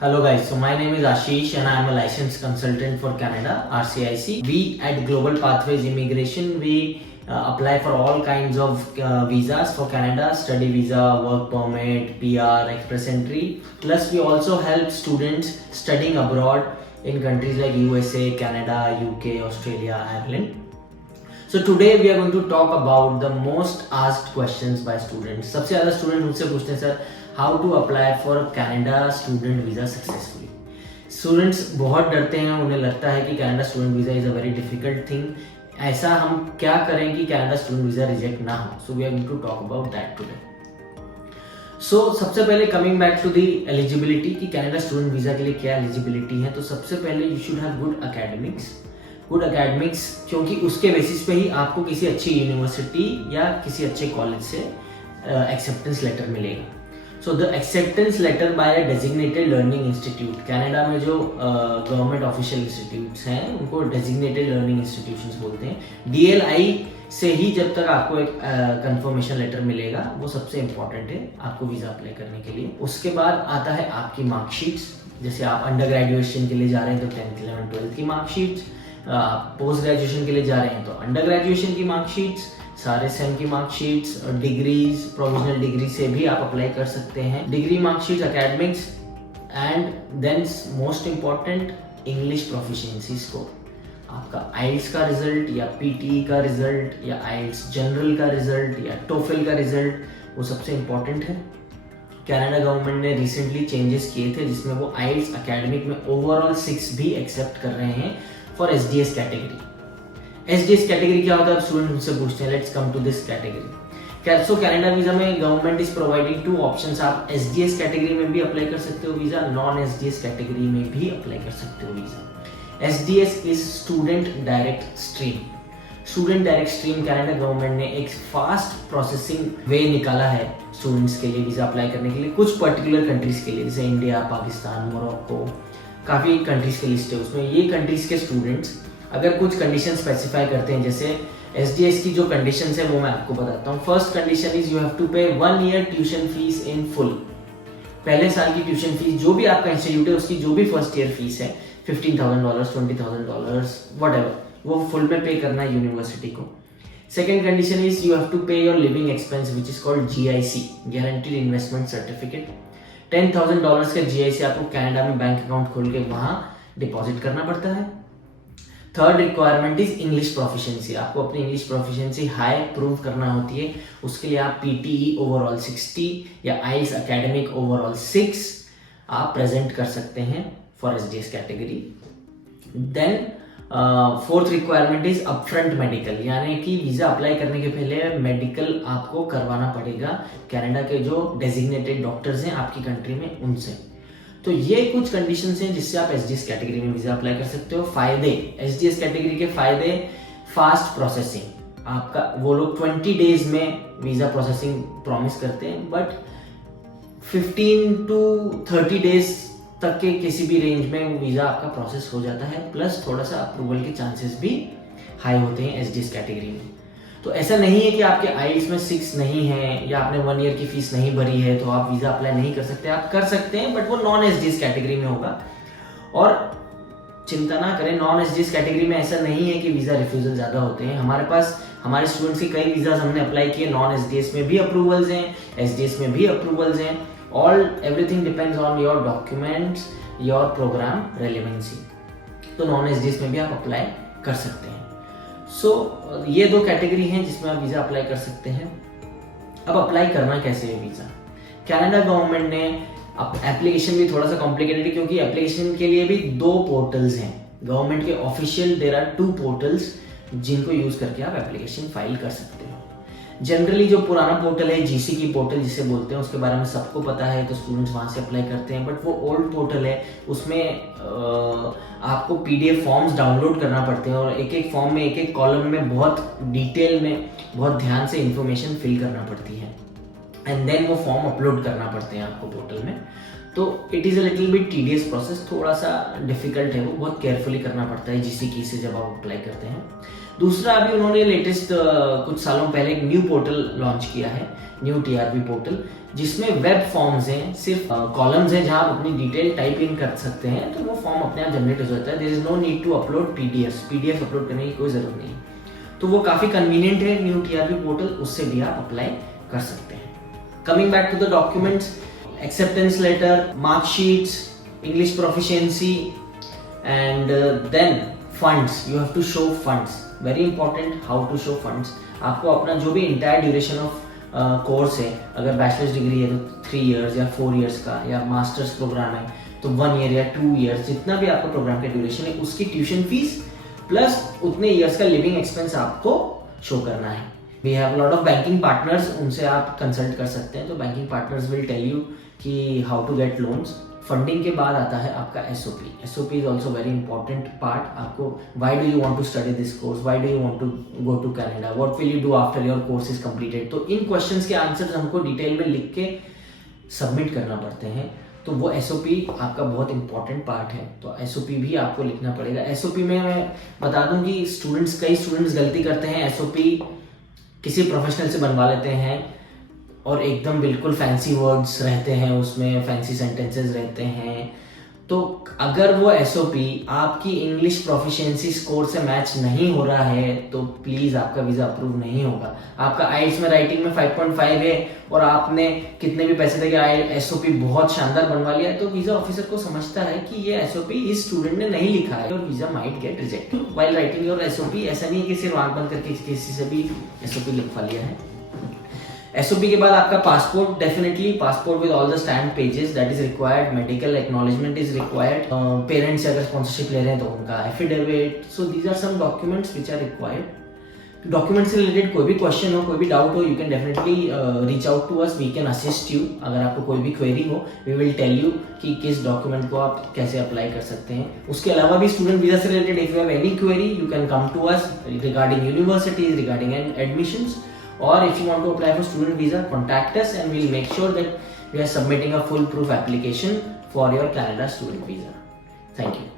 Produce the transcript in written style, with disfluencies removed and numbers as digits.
Hello guys, so my name is Ashish and I am a licensed consultant for Canada, RCIC. We at Global Pathways Immigration, we apply for all kinds of visas for Canada, study visa, work permit, PR, express entry. Plus we also help students studying abroad in countries like USA, Canada, UK, Australia, Ireland. So today we are going to talk about the most asked questions by students. सबसे ज़्यादा student मुझसे पूछते हैं sir how to apply for Canada student visa successfully. Students बहुत डरते हैं, उन्हें लगता है कि Canada student visa is a very difficult thing. ऐसा हम क्या करें कि कनाडा स्टूडेंट वीज़ा रिजेक्ट ना हो। So we are going to talk about that today. So सबसे पहले coming back to the eligibility कि कनाडा स्टूडेंट वीज़ा के लिए क्या एलिजिबिलिटी है, तो सबसे पहले you should have good academics, क्योंकि उसके बेसिस पे ही आपको किसी अच्छी यूनिवर्सिटी या किसी अच्छे कॉलेज से एक्सेप्टेंस लेटर मिलेगा। So the acceptance letter by a designated learning institute, Canada में जो गवर्नमेंट ऑफिशियल इंस्टीट्यूट्स हैं उनको डेजिग्नेटेड लर्निंग इंस्टीट्यूशंस बोलते हैं। DLI से ही जब तक आपको एक कंफर्मेशन लेटर मिलेगा, वो सबसे इंपॉर्टेंट है आपको वीज़ा अप्लाई करने के लिए। उसके बाद आता है आपकी मार्कशीट्स। जैसे आप अंडर ग्रेजुएशन के लिए जा रहे हैं तो 10th 11th 12th की मार्कशीट्स, पोस्ट ग्रेजुएशन के लिए जा रहे हैं तो अंडर ग्रेजुएशन की मार्कशीट्स, सारे सेम की मार्कशीट्स, डिग्रीज, प्रोविजनल डिग्री से भी आप अप्लाई कर सकते हैं। Degree marksheet, academics and then most important English proficiency score. आपका आइल्स का रिजल्ट या PTE का रिजल्ट या आइल्स जनरल का रिजल्ट या टोफल का रिजल्ट, वो सबसे इम्पॉर्टेंट है। कनाडा गवर्नमेंट ने रिसेंटली चेंजेस किए थे जिसमें वो आइल्स एकेडमिक में ओवरऑल 6 भी एक्सेप्ट कर रहे हैं for SDS category. SDS category क्या होता है, स्टूडेंट मुझसे पूछते हैं। Let's come to this category. So Canada visa में गवर्नमेंट इज प्रोवाइडिंग 2 ऑप्शंस। आप SDS कैटेगरी में भी अप्लाई कर सकते हो वीजा, नॉन SDS कैटेगरी में भी अप्लाई कर सकते हो visa. SDS is student direct stream. Student direct stream Canada government ने एक फास्ट प्रोसेसिंग वे निकाला है स्टूडेंट्स के लिए वीजा अप्लाई करने के लिए, कुछ पर्टिकुलर कंट्रीज के लिए, जैसे इंडिया, पाकिस्तान, मोरक्को, काफ़ी कंट्रीज की लिस्ट है। उसमें ये कंट्रीज के स्टूडेंट्स अगर कुछ कंडीशन स्पेसिफाई करते हैं, जैसे SDS की जो कंडीशंस है वो मैं आपको बताता हूँ। First condition is you have to pay 1 year tuition fees in full. पहले साल की ट्यूशन फीस जो भी आपका इंस्टीट्यूट है उसकी जो भी फर्स्ट ईयर फीस है, $15,000 $20,000 व्हाटएवर, वो फुल में पे करना है यूनिवर्सिटी को। Second condition is you have to pay your living expense which is called GIC, guaranteed investment certificate. $10,000 का GIC आपको कनाडा में बैंक अकाउंट खोल के वहां डिपॉजिट करना पड़ता है। Third requirement is English proficiency. आपको अपनी इंग्लिश प्रोफिशिएंसी हाई प्रूव करना होती है। उसके लिए आप PTE ओवरऑल 60 या आइल्स एकेडमिक ओवरऑल 6 आप प्रेजेंट कर सकते हैं for SDS category. Then fourth requirement is upfront medical, यानी कि वीजा अप्लाई करने के पहले मेडिकल आपको करवाना पड़ेगा कनाडा के जो डेजिग्नेटेड डॉक्टर्स हैं आपकी कंट्री में उनसे। तो ये कुछ कंडीशंस हैं जिससे आप SDS कैटेगरी में वीजा अप्लाई कर सकते हो। फायदे, SDS कैटेगरी के फायदे, फास्ट प्रोसेसिंग। आपका वो लोग 20 डेज में वीजा प्रोसेसिंग प्रॉमिस करते हैं, बट 15 to 30 डेज तक के किसी भी रेंज में वीजा आपका प्रोसेस हो जाता है। प्लस थोड़ा सा अप्रूवल के चांसेस भी हाई होते हैं SDS कैटेगरी में। तो ऐसा नहीं है कि आपके आइल्स में 6 नहीं है या आपने 1 year की फीस नहीं भरी है तो आप वीजा अप्लाई नहीं कर सकते। आप कर सकते हैं, बट वो नॉन SDS कैटेगरी में होगा। और चिंता ना करें, नॉन SDS कैटेगरी में ऐसा नहीं है कि वीजा रिफ्यूजल ज्यादा होते हैं। हमारे पास हमारे स्टूडेंट्स के कई वीजा हमने अप्लाई किए, नॉन SDS में भी अप्रूवल्स हैं, SDS में भी अप्रूवल्स हैं। everything depends on your documents, your program relevancy। तो नॉन SDS में भी आप अप्लाई कर सकते हैं। ये 2 कैटेगरी हैं जिसमें आप वीजा अप्लाई कर सकते हैं। अब अप्लाई करना कैसे है वीजा? कनाडा गवर्नमेंट ने अब एप्लीकेशन भी थोड़ा सा कॉम्प्लिकेटेड है, क्योंकि एप्लीकेशन के लिए भी 2 पोर्टल्स हैं गवर्नमेंट के ऑफिशियल। देयर आर 2 पोर्टल्स जिनको यूज करके आप एप्लीकेशन फाइल कर सकते हो। जनरली जो पुराना पोर्टल है GCK पोर्टल जिसे बोलते हैं, उसके बारे में सबको पता है, तो स्टूडेंट्स वहाँ से अप्लाई करते हैं। बट वो ओल्ड पोर्टल है, उसमें आपको PDF फॉर्म्स डाउनलोड करना पड़ते हैं और एक एक फॉर्म में एक एक कॉलम में बहुत डिटेल में बहुत ध्यान से इंफॉर्मेशन फिल करना पड़ती है एंड देन वो फॉर्म अपलोड करना पड़ते हैं आपको पोर्टल में। तो it is a little bit tedious process, थोड़ा सा डिफिकल्ट है, वो बहुत केयरफुली करना पड़ता है GCK से जब आप अप्लाई करते हैं। दूसरा अभी उन्होंने लेटेस्ट कुछ सालों पहले एक न्यू पोर्टल लॉन्च किया है, न्यू TRP पोर्टल, जिसमें वेब फॉर्म्स हैं, सिर्फ कॉलम्स हैं जहां आप अपनी डिटेल टाइप इन कर सकते हैं, तो वो फॉर्म अपने आप जनरेट हो जाता है। There is no need to upload PDF upload करने की कोई जरूरत नहीं, तो वो काफी कन्वीनियंट है न्यू TRP पोर्टल, उससे भी आप अप्लाई कर सकते हैं। Coming back to the documents, acceptance letter, marksheets, English proficiency, and then funds, you have to show funds, very important, how to show funds. आपको अपना जो भी इंटायर ड्यूरेशन ऑफ कोर्स है, अगर बैचलर्स डिग्री है तो 3 इयर्स या 4 years का, या मास्टर्स प्रोग्राम है तो 1 ईयर या 2 इयर्स, जितना भी आपका प्रोग्राम का ड्यूरेशन है उसकी ट्यूशन फीस प्लस उतने इयर्स का लिविंग एक्सपेंस आपको शो करना है। We have lot of banking partners, उनसे आप कंसल्ट कर सकते हैं, तो banking partners will tell you कि how to get loans. Funding के बाद आता है आपका SOP। SOP is also very important part. आपको why do you want to study this course, why do you want to go to Canada, what will you do after your course is completed. तो इन questions के answers हमको detail में लिख के submit करना पड़ते हैं, तो वो SOP आपका बहुत इंपॉर्टेंट पार्ट है, तो SOP भी आपको लिखना पड़ेगा। SOP में मैं बता दूं कि कई स्टूडेंट्स गलती करते हैं, SOP किसी प्रोफेशनल से बनवा लेते हैं और एकदम बिल्कुल फैंसी वर्ड्स रहते हैं उसमें, फैंसी सेंटेंसेस रहते हैं। तो अगर वो SOP आपकी इंग्लिश प्रोफिशिएंसी स्कोर से मैच नहीं हो रहा है तो प्लीज आपका वीजा अप्रूव नहीं होगा। आपका IELTS में राइटिंग में 5.5 है और आपने कितने भी पैसे देके SOP बहुत शानदार बनवा लिया है, तो वीजा ऑफिसर को समझता है कि ये SOP इस स्टूडेंट ने नहीं लिखा है और visa might get rejected while writing your SOP। ऐसा नहीं है कि सिर्फ आंख बंद करके किसी से भी SOP लिखवा लिया है। SOP के बाद आपका passport, definitely passport with all the stamp pages that is required, medical acknowledgement is required, parents अगर स्पॉन्सरशिप ले रहे हैं तो उनका affidavit. So these are some documents which are required. Document से रिलेटेड कोई भी क्वेश्चन हो, कोई भी डाउट हो, you can definitely reach out to us, we can assist you. अगर आपको कोई भी क्वेरी हो, वी विल टेल यू कि किस डॉक्यूमेंट को आप कैसे अप्लाई कर सकते हैं। उसके अलावा भी स्टूडेंट वीजा से related if you have any query you can come to us regarding universities, regarding admissions, or if you want to apply for student visa, contact us and we'll make sure that we are submitting a full proof application for your Canada student visa. Thank you.